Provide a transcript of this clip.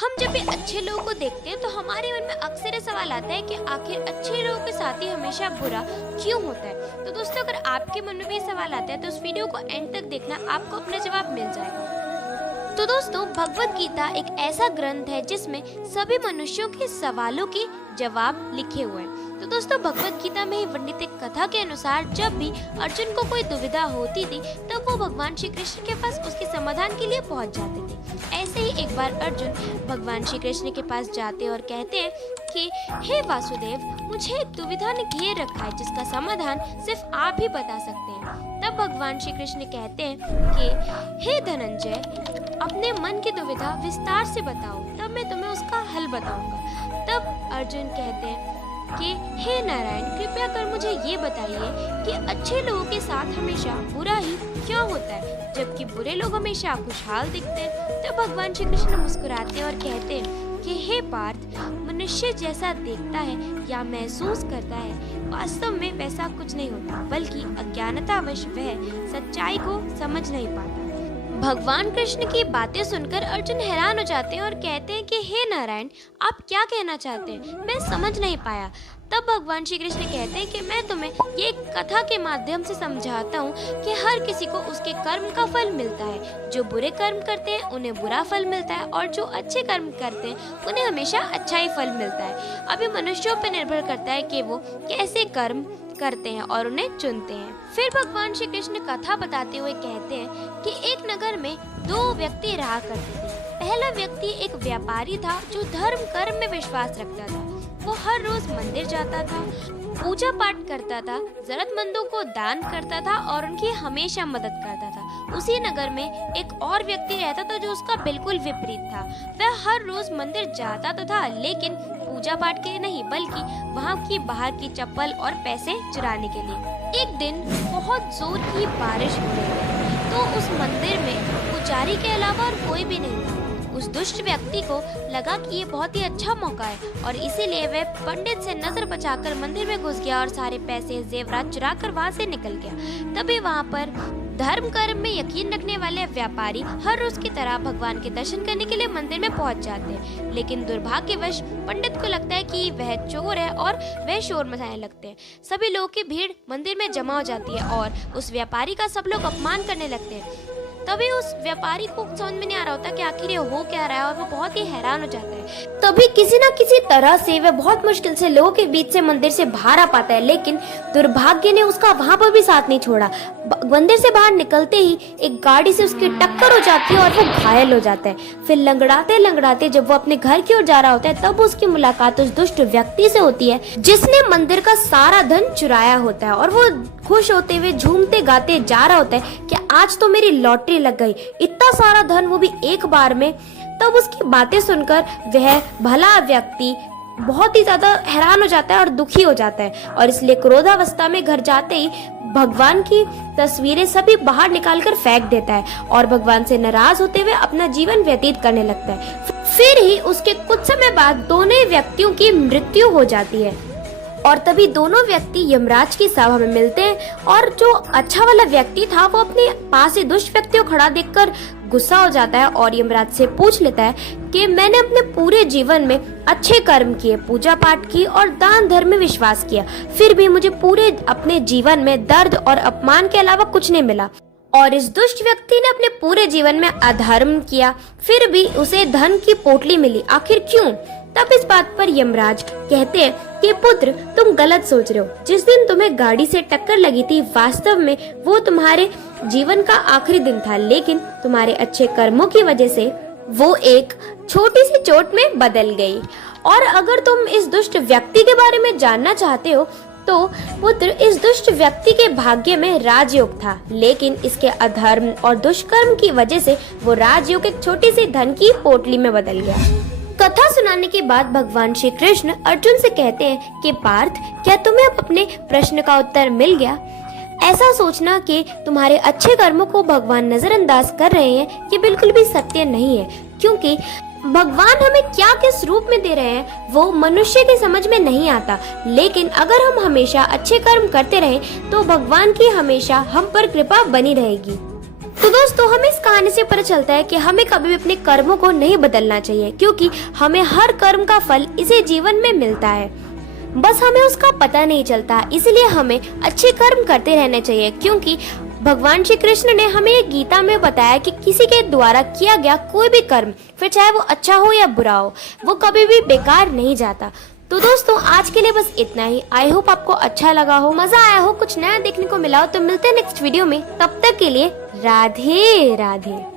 हम जब भी अच्छे लोगों को देखते हैं तो हमारे मन में अक्सर ये सवाल आता है कि आखिर अच्छे लोगों के साथ ही हमेशा बुरा क्यों होता है। तो दोस्तों, अगर आपके मन में भी ये सवाल आता है तो उस वीडियो को एंड तक देखना, आपको अपना जवाब मिल जाएगा। तो दोस्तों, भगवत गीता एक ऐसा ग्रंथ है जिसमें सभी मनुष्यों के सवालों के जवाब लिखे हुए हैं। तो दोस्तों, भगवत गीता में ही वर्णित एक कथा के अनुसार जब भी अर्जुन को कोई दुविधा होती थी तब वो भगवान श्री कृष्ण के पास उसके समाधान के लिए पहुंच जाते थे। ऐसे ही एक बार अर्जुन भगवान श्री कृष्ण के पास जाते और कहते हैं कि हे वासुदेव, मुझे एक दुविधा ने घेर रखा है जिसका समाधान सिर्फ आप ही बता सकते हैं। तब भगवान श्री कृष्ण कहते हैं कि हे धनंजय, अपने मन की दुविधा विस्तार से बताओ, तब मैं तुम्हें उसका हल बताऊंगा। तब अर्जुन कहते हैं कि हे नारायण, कृपया कर मुझे ये बताइए कि अच्छे लोगों के साथ हमेशा बुरा ही क्यों होता है, जबकि बुरे लोग हमेशा खुशहाल दिखते हैं। तो भगवान श्री कृष्ण मुस्कुराते हैं और कहते हैं कि हे पार्थ, मनुष्य जैसा देखता है या महसूस करता है, वास्तव में वैसा कुछ नहीं होता, बल्कि अज्ञानतावश वह सच्चाई को समझ नहीं पाता। भगवान कृष्ण की बातें सुनकर अर्जुन हैरान हो जाते हैं और कहते हैं कि हे नारायण, आप क्या कहना चाहते हैं, मैं समझ नहीं पाया। तब भगवान श्री कृष्ण कहते हैं कि मैं तुम्हें ये कथा के माध्यम से समझाता हूँ कि हर किसी को उसके कर्म का फल मिलता है। जो बुरे कर्म करते हैं उन्हें बुरा फल मिलता है और जो अच्छे कर्म करते हैं उन्हें हमेशा अच्छा ही फल मिलता है। अभी मनुष्यों पर निर्भर करता है कि वो कैसे कर्म करते हैं और उन्हें चुनते हैं। फिर भगवान श्री कृष्ण कथा बताते हुए कहते हैं कि एक नगर में दो व्यक्ति रहा करते थे। पहला व्यक्ति एक व्यापारी था जो धर्म कर्म में विश्वास रखता था। वो हर रोज मंदिर जाता था, पूजा पाठ करता था, जरूरतमंदों को दान करता था और उनकी हमेशा मदद करता था। उसी नगर में एक और व्यक्ति रहता था जो उसका बिल्कुल विपरीत था। वह हर रोज मंदिर जाता तो था, लेकिन पूजा पाठ के लिए नहीं, बल्कि वहाँ की बाहर की चप्पल और पैसे चुराने के लिए। एक दिन बहुत जोर की बारिश हो रही थी, तो उस मंदिर में पुजारी के अलावा और कोई भी नहीं था। उस दुष्ट व्यक्ति को लगा कि ये बहुत ही अच्छा मौका है और इसीलिए वह पंडित से नजर बचाकर मंदिर में घुस गया और सारे पैसे जेवरात चुराकर वहां से निकल गया। तभी वहां पर धर्म कर्म में यकीन रखने वाले व्यापारी हर रोज की तरह भगवान के दर्शन करने के लिए मंदिर में पहुंच जाते हैं, लेकिन दुर्भाग्यवश पंडित को लगता है कि वह चोर है और वह शोर मचाने लगते हैं। सभी लोगों की भीड़ मंदिर में जमा हो जाती है और उस व्यापारी का सब लोग अपमान करने लगते हैं। तभी उस व्यापारी को समझ में नहीं आ रहा होता कि आखिर ये हो क्या रहा है और वो बहुत ही हैरान हो जाता है। तभी किसी न किसी तरह से वह बहुत मुश्किल से लोगों के बीच से मंदिर से बाहर आ पाता है, लेकिन दुर्भाग्य ने उसका वहां पर भी साथ नहीं छोड़ा। मंदिर से बाहर निकलते ही एक गाड़ी से उसकी टक्कर हो जाती है और वो घायल हो जाता है। फिर लंगड़ाते लंगड़ाते जब वो अपने घर की ओर जा रहा होता है तब उसकी मुलाकात उस दुष्ट व्यक्ति से होती है जिसने मंदिर का सारा धन चुराया होता है। और वो खुश होते हुए झूमते गाते जा रहा होता है कि आज तो मेरी लॉटरी लग गई, इतना सारा धन, वो भी एक बार में। तब उसकी बातें सुनकर वह भला व्यक्ति बहुत ही ज्यादा हैरान हो जाता है और दुखी हो जाता है और इसलिए क्रोधावस्था में घर जाते ही भगवान की तस्वीरें सभी बाहर निकालकर फेंक देता है और भगवान से नाराज होते हुए अपना जीवन व्यतीत करने लगता है। फिर ही उसके कुछ समय बाद दोनों व्यक्तियों की मृत्यु हो जाती है और तभी दोनों व्यक्ति यमराज की सभा में मिलते हैं और जो अच्छा वाला व्यक्ति था वो अपने पास ही दुष्ट व्यक्ति को खड़ा देखकर गुस्सा हो जाता है और यमराज से पूछ लेता है कि मैंने अपने पूरे जीवन में अच्छे कर्म किए, पूजा पाठ की और दान धर्म में विश्वास किया, फिर भी मुझे पूरे अपने जीवन में दर्द और अपमान के अलावा कुछ नहीं मिला। और इस दुष्ट व्यक्ति ने अपने पूरे जीवन में अधर्म किया, फिर भी उसे धन की पोटली मिली, आखिर क्यों? तब इस बात पर यमराज कहते हैं कि पुत्र, तुम गलत सोच रहे हो। जिस दिन तुम्हें गाड़ी से टक्कर लगी थी वास्तव में वो तुम्हारे जीवन का आखिरी दिन था, लेकिन तुम्हारे अच्छे कर्मों की वजह से वो एक छोटी सी चोट में बदल गई। और अगर तुम इस दुष्ट व्यक्ति के बारे में जानना चाहते हो तो पुत्र, इस दुष्ट व्यक्ति के भाग्य में राजयोग था, लेकिन इसके अधर्म और दुष्कर्म की वजह से वो राजयोग एक छोटी सी धन की पोटली में बदल गया। कथा सुनाने के बाद भगवान श्री कृष्ण अर्जुन से कहते हैं कि पार्थ, क्या तुम्हें अब अपने प्रश्न का उत्तर मिल गया? ऐसा सोचना कि तुम्हारे अच्छे कर्मों को भगवान नजरअंदाज कर रहे हैं ये बिल्कुल भी सत्य नहीं है, क्योंकि भगवान हमें क्या किस रूप में दे रहे हैं वो मनुष्य की समझ में नहीं आता। लेकिन अगर हम हमेशा अच्छे कर्म करते रहें तो भगवान की हमेशा हम पर कृपा बनी रहेगी। तो दोस्तों हमें इस कहानी से पता चलता है कि हमें कभी भी अपने कर्मों को नहीं बदलना चाहिए, क्योंकि हमें हर कर्म का फल इसी जीवन में मिलता है, बस हमें उसका पता नहीं चलता। इसलिए हमें अच्छे कर्म करते रहने चाहिए, क्योंकि भगवान श्री कृष्ण ने हमें ये गीता में बताया कि किसी के द्वारा किया गया कोई भी कर्म, फिर चाहे वो अच्छा हो या बुरा हो, वो कभी भी बेकार नहीं जाता। तो दोस्तों आज के लिए बस इतना ही। आई होप आपको अच्छा लगा हो, मजा आया हो, कुछ नया देखने को मिला हो। तो मिलते हैं नेक्स्ट वीडियो में, तब तक के लिए राधे राधे।